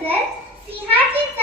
present, she had been